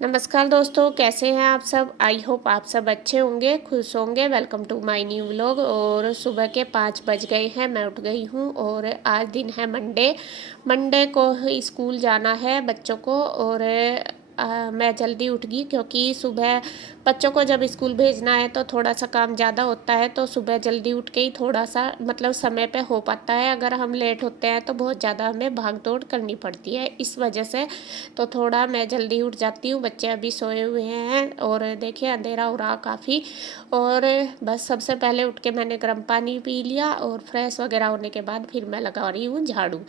नमस्कार दोस्तों, कैसे हैं आप सब। आई होप आप सब अच्छे होंगे, खुश होंगे। Welcome to my new vlog. और सुबह के 5 बज गए हैं, मैं उठ गई हूँ और आज दिन है मंडे। मंडे को स्कूल जाना है बच्चों को। और मैं जल्दी उठ गई क्योंकि सुबह बच्चों को जब स्कूल भेजना है तो थोड़ा सा काम ज़्यादा होता है। तो सुबह जल्दी उठ के ही थोड़ा सा मतलब समय पे हो पाता है। अगर हम लेट होते हैं तो बहुत ज़्यादा हमें भाग दौड़ करनी पड़ती है, इस वजह से तो थोड़ा मैं जल्दी उठ जाती हूँ। बच्चे अभी सोए हुए हैं और देखिए अंधेरा हो रहा काफ़ी। और बस सबसे पहले उठ के मैंने गर्म पानी पी लिया और फ्रेश वगैरह होने के बाद फिर मैं लगा रही हूँ झाड़ू।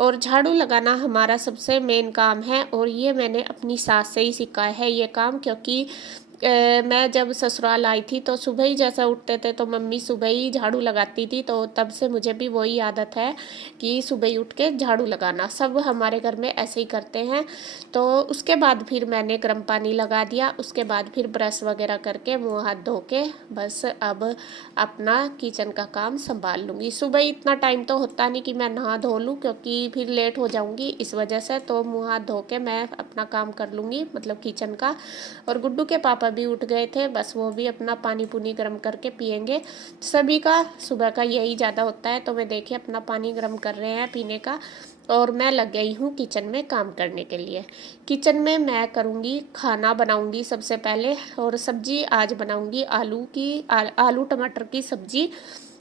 और झाड़ू लगाना हमारा सबसे मेन काम है और ये मैंने अपनी सास से ही सीखा है ये काम। क्योंकि मैं जब ससुराल आई थी तो सुबह ही जैसा उठते थे तो मम्मी सुबह ही झाड़ू लगाती थी, तो तब से मुझे भी वही आदत है कि सुबह ही उठ के झाड़ू लगाना। सब हमारे घर में ऐसे ही करते हैं। तो उसके बाद फिर मैंने गर्म पानी लगा दिया, उसके बाद फिर ब्रश वगैरह करके मुँह हाथ धो के बस अब अपना किचन का काम संभाल लूँगी। सुबह इतना टाइम तो होता नहीं कि मैं नहा धो लूँ क्योंकि फिर लेट हो जाऊँगी, इस वजह से तो मुँह हाथ धो के मैं अपना काम कर लूँगी, मतलब किचन का। और गुड्डू के पापा भी उठ गए थे, बस वो भी अपना पानी पुनी गर्म करके पियेंगे। सभी का सुबह का यही ज़्यादा होता है। तो मैं देखिए अपना पानी गर्म कर रहे हैं पीने का और मैं लग गई हूँ किचन में काम करने के लिए। किचन में मैं करूँगी खाना बनाऊँगी सबसे पहले। और सब्जी आज बनाऊँगी आलू टमाटर की सब्जी।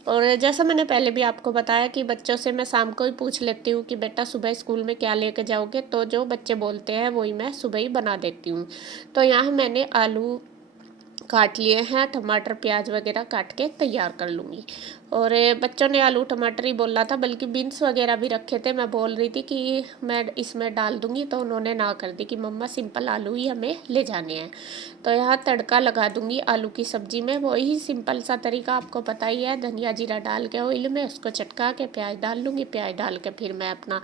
और जैसा मैंने पहले भी आपको बताया कि बच्चों से मैं शाम को ही पूछ लेती हूँ कि बेटा सुबह स्कूल में क्या लेके जाओगे, तो जो बच्चे बोलते हैं वही मैं सुबह ही बना देती हूँ। तो यहाँ मैंने आलू काट लिए हैं, टमाटर प्याज वगैरह काट के तैयार कर लूँगी। और बच्चों ने आलू टमाटर ही बोला था, बल्कि बीन्स वगैरह भी रखे थे। मैं बोल रही थी कि मैं इसमें डाल दूँगी तो उन्होंने ना कर दी कि मम्मा सिंपल आलू ही हमें ले जाने हैं। तो यहाँ तड़का लगा दूँगी आलू की सब्ज़ी में, वही सिंपल सा तरीका आपको पता ही है। धनिया जीरा डाल के ऑयल में उसको चटका के प्याज डाल लूँगी, प्याज डाल के फिर मैं अपना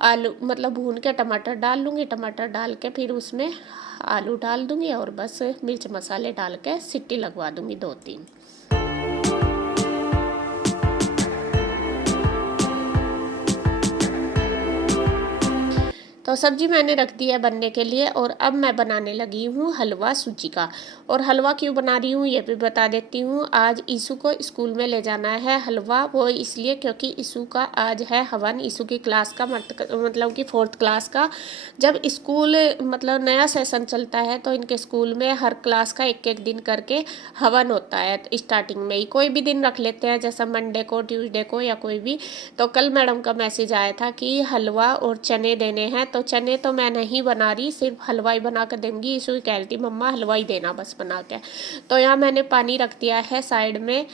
आलू मतलब भून के टमाटर डाल लूँगी, टमाटर डाल के फिर उसमें आलू डाल दूँगी और बस मिर्च मसाले डाल के सीटी लगवा दूँगी 2-3। तो सब्जी मैंने रख दी है बनने के लिए और अब मैं बनाने लगी हूँ हलवा सूजी का। और हलवा क्यों बना रही हूँ ये भी बता देती हूँ। आज ईशु को स्कूल में ले जाना है हलवा, वो इसलिए क्योंकि ईशु का आज है हवन। ईशु की क्लास का मतलब कि 4th क्लास का। जब स्कूल मतलब नया सेशन चलता है तो इनके स्कूल में हर क्लास का एक एक दिन करके हवन होता है। स्टार्टिंग में ही कोई भी दिन रख लेते हैं, जैसा मंडे को, ट्यूसडे को या कोई भी। तो कल मैडम का मैसेज आया था कि हलवा और चने देने हैं। तो चने तो मैं नहीं बना रही, सिर्फ हलवा ही बना कर दूँगी। इसको कह रही थी मम्मा हलवा ही देना बस बना के। तो यहाँ मैंने पानी रख दिया है साइड में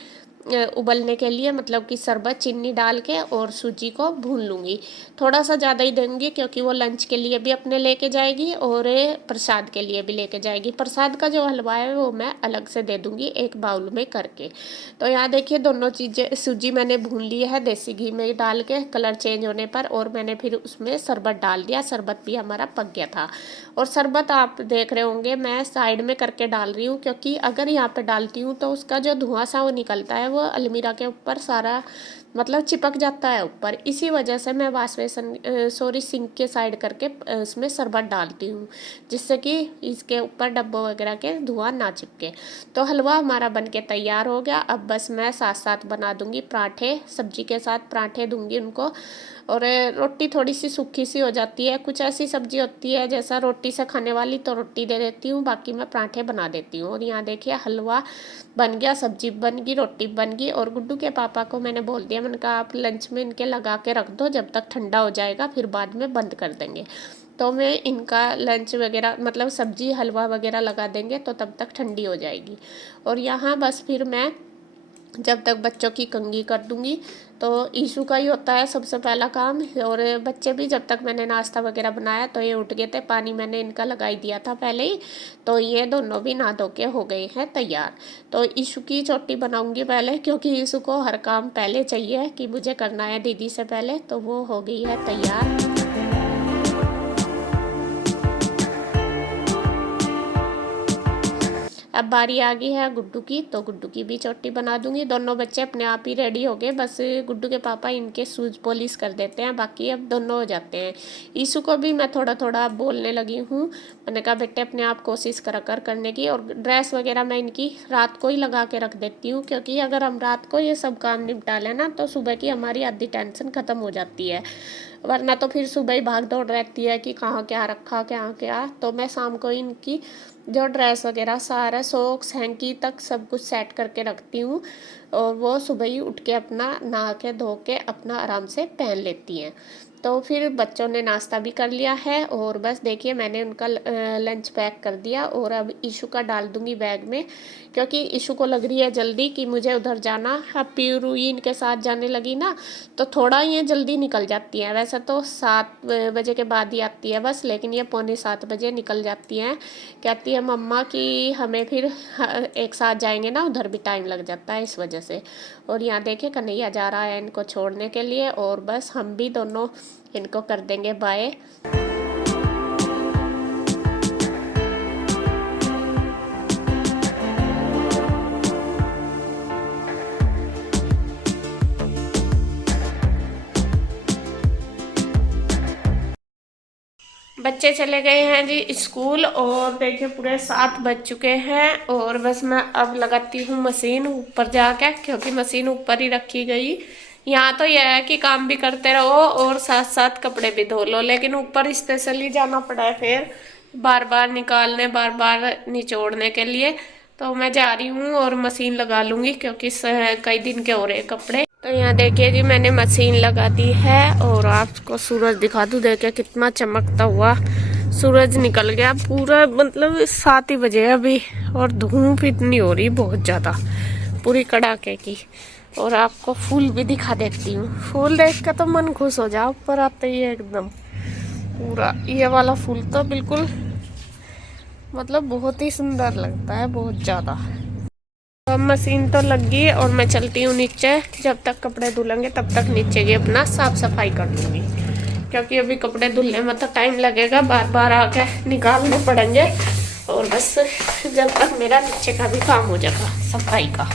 उबलने के लिए, मतलब कि शरबत चीनी डाल के और सूजी को भून लूँगी। थोड़ा सा ज़्यादा ही दूँगी क्योंकि वो लंच के लिए भी अपने लेके जाएगी और प्रसाद के लिए भी लेके जाएगी। प्रसाद का जो हलवा है वो मैं अलग से दे दूँगी एक बाउल में करके। तो यहाँ देखिए दोनों चीज़ें, सूजी मैंने भून ली है देसी घी में डाल के कलर चेंज होने पर, और मैंने फिर उसमें शरबत डाल दिया। शरबत भी हमारा पक गया था। और शरबत आप देख रहे होंगे मैं साइड में करके डाल रही हूँ क्योंकि अगर यहाँ पे डालती हूँ तो उसका जो धुआं सा वो निकलता है, वो अलमीरा के ऊपर सारा मतलब चिपक जाता है ऊपर। इसी वजह से मैं वाश बेसन सिंक के साइड करके उसमें शरबत डालती हूँ, जिससे कि इसके ऊपर डब्बों वगैरह के धुआं ना चिपके। तो हलवा हमारा बन के तैयार हो गया। अब बस मैं साथ साथ बना दूँगी पराठे, सब्जी के साथ पराठे दूँगी उनको। और रोटी थोड़ी सी सूखी सी हो जाती है, कुछ ऐसी सब्जी होती है जैसा रोटी से खाने वाली तो रोटी दे देती हूँ, बाकी मैं पराठे बना देती हूँ। और यहाँ देखिए हलवा बन गया, सब्जी बन गई, रोटी बन गई। और गुड्डू के पापा को मैंने बोल दिया, मैंने कहा आप लंच में इनके लगा के रख दो, जब तक ठंडा हो जाएगा फिर बाद में बंद कर देंगे। तो मैं इनका लंच वगैरह मतलब सब्जी हलवा वगैरह लगा देंगे तो तब तक ठंडी हो जाएगी। और यहाँ बस फिर मैं जब तक बच्चों की कंघी कर दूंगी। तो ईशू का ही होता है सबसे पहला काम। और बच्चे भी जब तक मैंने नाश्ता वगैरह बनाया तो ये उठ गए थे, पानी मैंने इनका लगा ही दिया था पहले ही। तो ये दोनों भी नहा धो के हो गए हैं तैयार। तो ईशू की चोटी बनाऊंगी पहले क्योंकि ईशू को हर काम पहले चाहिए कि मुझे करना है दीदी से पहले। तो वो हो गई है तैयार। अब बारी आ गई है गुड्डू की, तो गुड्डू की भी चोटी बना दूंगी। दोनों बच्चे अपने आप ही रेडी हो गए, बस गुड्डू के पापा इनके शूज पॉलिश कर देते हैं, बाकी अब दोनों हो जाते हैं। ईशु को भी मैं थोड़ा थोड़ा बोलने लगी हूँ, मैंने कहा बेटे अपने आप कोशिश कर करने की। और ड्रेस वगैरह मैं इनकी रात को ही लगा के रख देती हूँ, क्योंकि अगर हम रात को ये सब काम निपटा लें ना तो सुबह की हमारी आधी टेंशन ख़त्म हो जाती है, वरना तो फिर सुबह ही भाग दौड़ रहती है कि कहाँ क्या रखा क्या क्या। तो मैं शाम को इनकी जो ड्रेस वगैरह सारा सॉक्स हैंकी तक सब कुछ सेट करके रखती हूँ, और वो सुबह ही उठ के अपना नहा के धो के अपना आराम से पहन लेती हैं। तो फिर बच्चों ने नाश्ता भी कर लिया है, और बस देखिए मैंने उनका लंच पैक कर दिया, और अब ईशु का डाल दूंगी बैग में, क्योंकि ईशु को लग रही है जल्दी कि मुझे उधर जाना। अब पीरू इनके साथ जाने लगी ना तो थोड़ा ये जल्दी निकल जाती है, वैसे तो 7 बजे के बाद ही आती है बस, लेकिन ये पौने 7 बजे निकल जाती हैं। कहती है मम्मा कि हमें फिर एक साथ जाएंगे ना, उधर भी टाइम लग जाता है इस वजह से। और यहाँ देखिए कन्हैया जा रहा है इनको छोड़ने के लिए, और बस हम भी दोनों इनको कर देंगे बाय। बच्चे चले गए हैं जी स्कूल, और देखिए पूरे 7 बज चुके हैं, और बस मैं अब लगाती हूँ मशीन ऊपर जाके, क्योंकि मशीन ऊपर ही रखी गई। यहाँ तो यह है कि काम भी करते रहो और साथ साथ कपड़े भी धो लो, लेकिन ऊपर स्पेशली जाना पड़ा है फिर बार बार निकालने बार बार निचोड़ने के लिए। तो मैं जा रही हूँ और मशीन लगा लूँगी, क्योंकि कई दिन के हो रहे कपड़े। तो यहाँ देखिए जी मैंने मशीन लगा दी है, और आपको सूरज दिखा दूँ, देखिए कितना चमकता हुआ सूरज निकल गया पूरा, मतलब 7 ही बजे अभी, और धूप इतनी हो रही बहुत ज़्यादा पूरी कड़ाके की। और आपको फूल भी दिखा देती हूँ, फूल देख कर तो मन खुश हो जाओ, ऊपर आते ही एकदम पूरा ये वाला फूल तो बिल्कुल मतलब बहुत ही सुंदर लगता है, बहुत ज़्यादा। अब मशीन तो लग गई, और मैं चलती हूँ नीचे, जब तक कपड़े धुलेंगे तब तक नीचे की अपना साफ सफाई कर लूँगी, क्योंकि अभी कपड़े धुलने में तो टाइम लगेगा, बार बार आके निकालने पड़ेंगे। और बस जब तक मेरा नीचे का भी काम हो जाएगा सफाई का।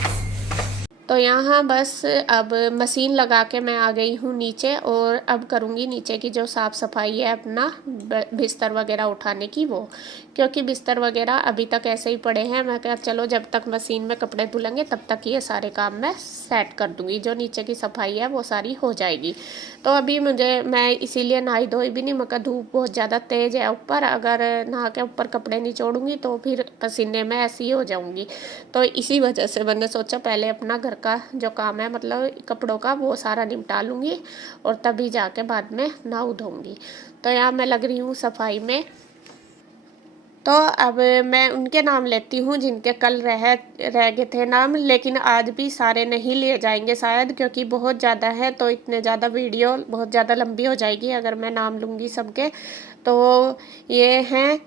तो यहाँ बस अब मशीन लगा के मैं आ गई हूँ नीचे, और अब करूँगी नीचे की जो साफ़ सफाई है अपना बिस्तर वगैरह उठाने की वो, क्योंकि बिस्तर वगैरह अभी तक ऐसे ही पड़े हैं। मैं कहा चलो जब तक मशीन में कपड़े धुलेंगे तब तक ये सारे काम मैं सेट कर दूँगी, जो नीचे की सफाई है वो सारी हो जाएगी। तो अभी मैं इसीलिए नहाई धोई भी नहीं, मगर धूप बहुत ज़्यादा तेज़ है ऊपर, अगर नहा के ऊपर कपड़े निचोड़ूँगी तो फिर पसीने में ऐसी ही हो जाऊँगी। तो इसी वजह से मैंने सोचा पहले अपना घर का जो काम है मतलब कपड़ों का वो सारा निपटा लूँगी, और तभी जाके बाद में नहा धोऊँगी। तो यहाँ मैं लग रही हूँ सफाई में। तो अब मैं उनके नाम लेती हूँ जिनके कल रह गए थे नाम, लेकिन आज भी सारे नहीं लिए जाएंगे शायद, क्योंकि बहुत ज़्यादा है, तो इतने ज़्यादा वीडियो बहुत ज़्यादा लंबी हो जाएगी अगर मैं नाम लूँगी सबके। तो ये हैं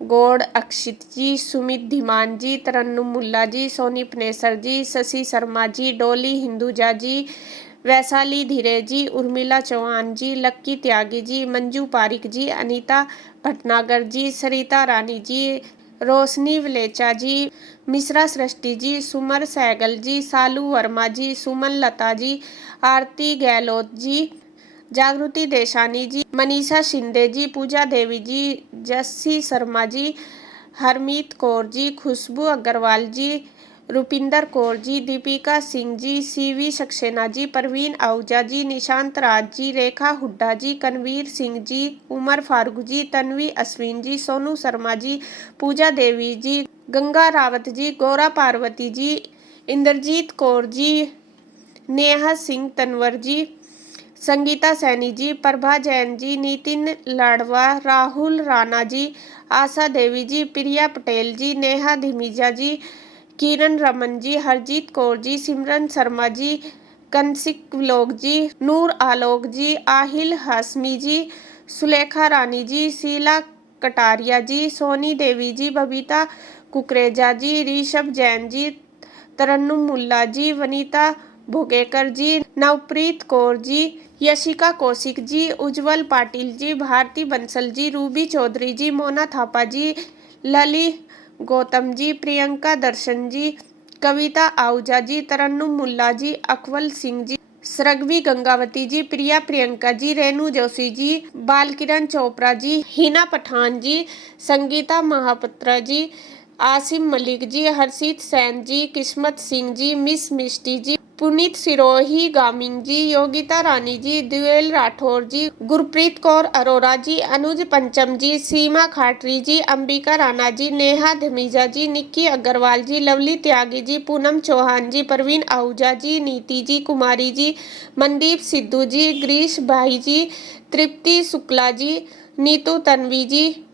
गौड़ अक्षित जी, सुमित धीमान जी, तरन्नुम मुल्ला जी, सोनी पनेसर जी, शशि शर्मा जी, डोली हिंदुजा जी, वैशाली धीरे जी, उर्मिला चौहान जी, लक्की त्यागी जी, मंजू पारिक जी, अनीता भटनागर जी, सरिता रानी जी, रोशनी वलेचा जी, मिश्रा सृष्टि जी, सुमर सहगल जी, सालू वर्मा जी, सुमन लता जी, आरती गहलोत जी, जागृति देशानी जी, मनीषा शिंदे जी, पूजा देवी जी, जस्सी शर्मा जी, हरमीत कौर जी, खुशबू अग्रवाल जी, रुपिंदर कौर जी, दीपिका सिंह जी, सीवी सक्सेना जी, परवीन आहूजा जी, निशांत राज जी, रेखा हुड्डा जी, कनवीर सिंह जी, उमर फारूक जी, तन्वी अश्विन जी, सोनू शर्मा जी, पूजा देवी जी, गंगा रावत जी, गौरा पार्वती जी, इंद्रजीत कौर जी, नेहा सिंह तनवर जी, संगीता सैनी जी, प्रभा जैन जी, नितिन लाडवा, राहुल राणा जी, आशा देवी जी, प्रिया पटेल जी, नेहा धिमीजा जी, किरण रमन जी, हरजीत कौर जी, सिमरन शर्मा जी, कंसिक व्लॉग जी, नूर आलोक जी, आहिल हाशमी जी, सुलेखा रानी जी, शीला कटारिया जी, सोनी देवी जी, बबीता कुकरेजा जी, ऋषभ जैन जी, तरन्नुम मुल्ला जी, वनीता भोगेकर जी, नवप्रीत कौर जी, यशिका कौशिक जी, उज्जवल पाटिल जी, भारती बंसल जी, रूबी चौधरी जी, मोना थापा जी, लली गौतम जी, प्रियंका दर्शन जी, कविता आहूजा जी, तरन्नुम मुल्ला जी, अकवल सिंह जी, सरगवी गंगावती जी, प्रिया प्रियंका जी, रेणु जोशी जी, बालकिरण चोपड़ा जी, हिना पठान जी, संगीता महापात्रा जी, आसिम मलिक जी, हर्षित सैन जी, किस्मत सिंह जी, मिस मिष्टी जी, पुनीत सिरोही गामिंग जी, योगिता रानी जी, दुएल राठौर जी, गुरप्रीत कौर अरोरा जी, अनुज पंचम जी, सीमा खाटरी जी, अंबिका राणा जी, नेहा धमीजा जी, निक्की अग्रवाल जी, लवली त्यागी जी, पूनम चौहान जी, परवीन आहूजा जी, नीति जी, कुमारी जी, मनदीप सिद्धू जी, ग्रीश भाई जी, तृप्ति शुक्ला जी, नीतू तन्वी जी,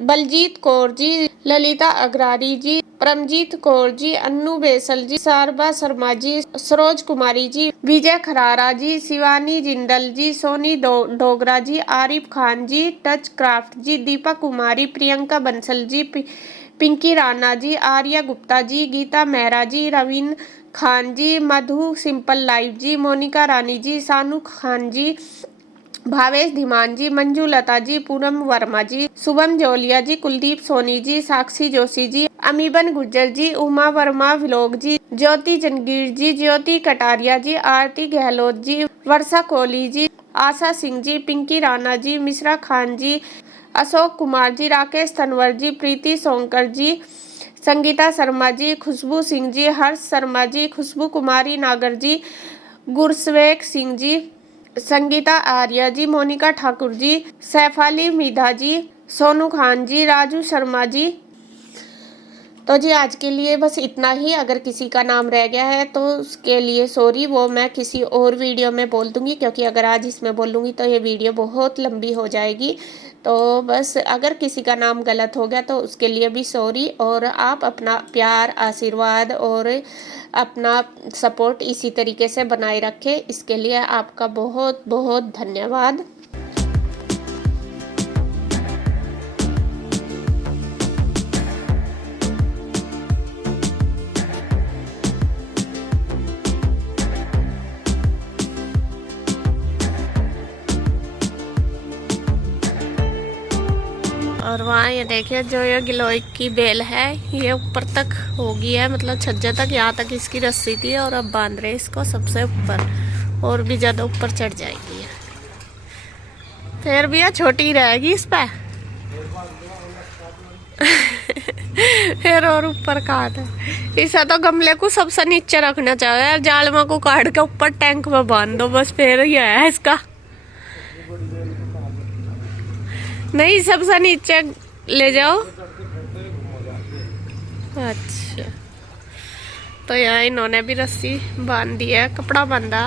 बलजीत कौर जी, ललिता अग्रारी जी, परमजीत कौर जी, अन्नू बेसल जी, सारबा शर्मा जी, सरोज कुमारी जी, विजय खरारा जी, शिवानी जिंदल जी, सोनी डोगरा जी, आरिफ खान जी, टच क्राफ्ट जी, दीपा कुमारी, प्रियंका बंसल जी, पिंकी राणा जी, आर्या गुप्ता जी, गीता मेहरा जी, रवीन खान जी, मधु सिंपल लाइव जी, मोनिका रानी जी, सानू खान जी, भावेश धीमान जी, मंजू लता जी, पूनम वर्मा जी, शुभम जोलिया जी, कुलदीप सोनी जी, साक्षी जोशी जी, अमीबन गुज्जर जी, उमा वर्मा व्लॉग जी, ज्योति जंगीर जी, ज्योति कटारिया जी, आरती गहलोत जी, वर्षा कोहली जी, आशा सिंह जी, पिंकी राणा जी, मिश्रा खान जी, अशोक कुमार जी, राकेश तनवर जी, प्रीति सोंकर जी, संगीता शर्मा जी, खुशबू सिंह जी, हर्ष शर्मा जी, खुशबू कुमारी नागर जी, गुरस्वेक सिंह जी, संगीता आर्या जी, मोनिका ठाकुर जी, सैफाली मिधा जी, सोनू खान जी, राजू शर्मा जी। तो जी आज के लिए बस इतना ही। अगर किसी का नाम रह गया है तो उसके लिए सॉरी, वो मैं किसी और वीडियो में बोल दूंगी, क्योंकि अगर आज इसमें बोलूँगी तो ये वीडियो बहुत लंबी हो जाएगी। तो बस अगर किसी का नाम गलत हो गया तो उसके लिए भी सॉरी। और आप अपना प्यार, आशीर्वाद और अपना सपोर्ट इसी तरीके से बनाए रखें, इसके लिए आपका बहुत बहुत धन्यवाद। और वहाँ ये देखिए जो ये गिलोय की बेल है ये ऊपर तक हो गई है, मतलब छज्जे तक, यहाँ तक इसकी रस्सी थी और अब बांध रहे इसको सबसे ऊपर, और भी ज़्यादा ऊपर चढ़ जाएगी। फिर भी ये छोटी रहेगी इस पे फिर और ऊपर काट इसे तो गमले को सबसे नीचे रखना चाहिए, जालमा को काट के ऊपर टैंक में बांध दो बस, फिर ये है इसका। नहीं सबसे नीचे ले जाओ। अच्छा तो यहाँ इन्होंने भी रस्सी बांध दी है, कपड़ा बांधा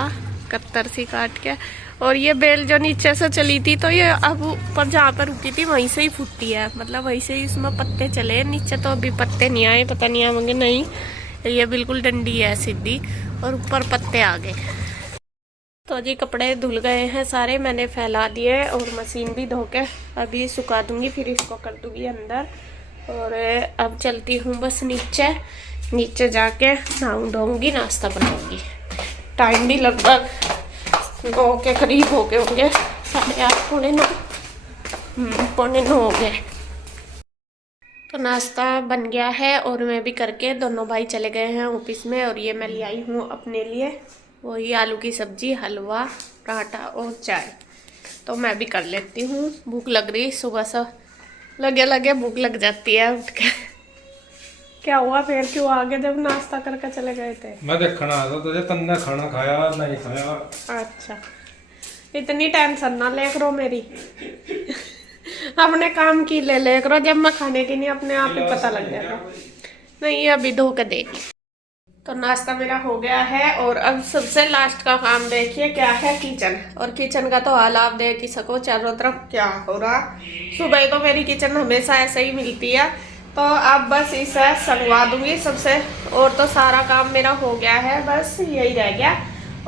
कत्तर सी काट के। और ये बेल जो नीचे से चली थी तो ये अब ऊपर जहाँ पर रुकी थी वहीं से ही फूटी है, मतलब वहीं से ही इसमें पत्ते चले, नीचे तो अभी पत्ते नहीं आए, पता नहीं आएंगे नहीं, ये बिल्कुल डंडी है सीधी और ऊपर पत्ते आ गए। तो जी कपड़े धुल गए हैं सारे, मैंने फैला दिए और मशीन भी धो के अभी सुखा दूंगी, फिर इसको कर दूंगी अंदर। और अब चलती हूँ बस नीचे जाके नहाऊं धोऊंगी, नाश्ता बनाऊंगी। टाइम भी लगभग 9 के करीब हो गए होंगे, 8:30 पौने 9 हो गए। तो नाश्ता बन गया है और मैं भी करके, दोनों भाई चले गए हैं ऑफिस में। और ये मैं ले आई हूँ अपने लिए वही आलू की सब्जी, हलवा, पराठा और चाय। तो मैं भी कर लेती हूँ, भूख लग रही, सुबह से लगे भूख लग जाती है उठ के। क्या हुआ फिर, क्यों आगे जब नाश्ता करके चले गए थे? मैं देखना आया था तुझे, तन्ने खाना खाया नहीं खाया। अच्छा इतनी टेंशन ना ले करो मेरी अपने काम की ले करो, जब मैं खाने की नहीं अपने आप ही पता लग जाएगा। नहीं अभी धो के देगी। तो नाश्ता मेरा हो गया है और अब सबसे लास्ट का काम देखिए क्या है, किचन। और किचन का तो हाल आप देख ही सको, चारों तरफ क्या हो रहा। सुबह तो मेरी किचन हमेशा ऐसे ही मिलती है, तो अब बस इसे संगवा दूंगी सबसे। और तो सारा काम मेरा हो गया है, बस यही रह गया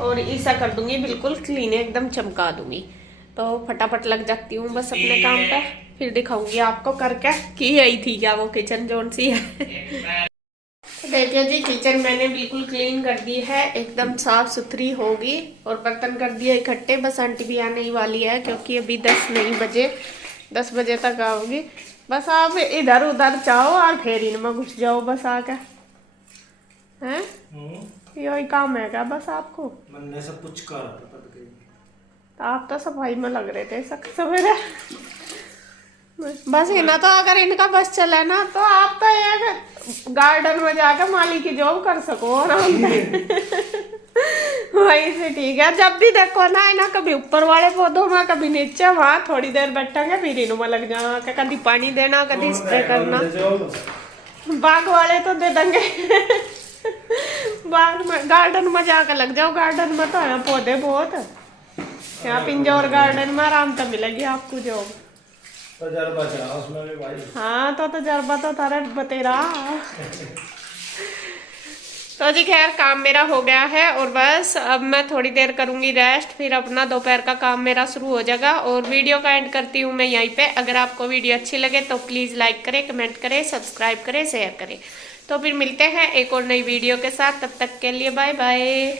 और इसे कर दूंगी बिल्कुल क्लीन, एकदम चमका दूंगी। तो फटाफट लग जाती हूँ बस अपने काम पे, फिर दिखाऊंगी आपको करके कि यही थी क्या वो किचन जोन सी है। देखिए जी किचन मैंने बिल्कुल क्लीन कर दी है, एकदम साफ सुथरी होगी। और बर्तन कर दिए इकट्ठे, बस आंटी भी आने ही वाली है क्योंकि अभी 10 नहीं बजे, 10 बजे तक आओगी। बस आप इधर उधर जाओ और फिर इनमें घुस जाओ बस आके, हैं यही काम है क्या बस आपको? मैंने सब कुछ कर पता गई। तो आप तो सफाई में लग रहे थे सवेरे। बस इन्हें तो अगर इनका बस चले ना तो आप तो एक गार्डन में जाकर माली की जॉब कर सको आराम से। वही से ठीक है, जब भी देखो ना इन्हें कभी ऊपर वाले पौधों में कभी नीचे, वहां थोड़ी देर बैठेंगे फिर इनमें लग जाना, कभी पानी देना कभी स्प्रे करना। बाग वाले तो दे देंगे। बाग में गार्डन में जाकर लग जाओ, गार्डन में तो है पौधे बहुत, यहाँ पिंजौर गार्डन में आराम से मिलेगी आपको जॉब। तजर्बा चला उसमें भी भाई। हाँ तो तजर्बा तो तारा बतेरा। तो जी खैर काम मेरा हो गया है और बस अब मैं थोड़ी देर करूंगी रेस्ट, फिर अपना दोपहर का काम मेरा शुरू हो जाएगा। और वीडियो का एंड करती हूँ मैं यहीं पे। अगर आपको वीडियो अच्छी लगे तो प्लीज़ लाइक करें, कमेंट करें, सब्सक्राइब करें, शेयर करें। तो फिर मिलते हैं एक और नई वीडियो के साथ, तब तक के लिए बाय बाय।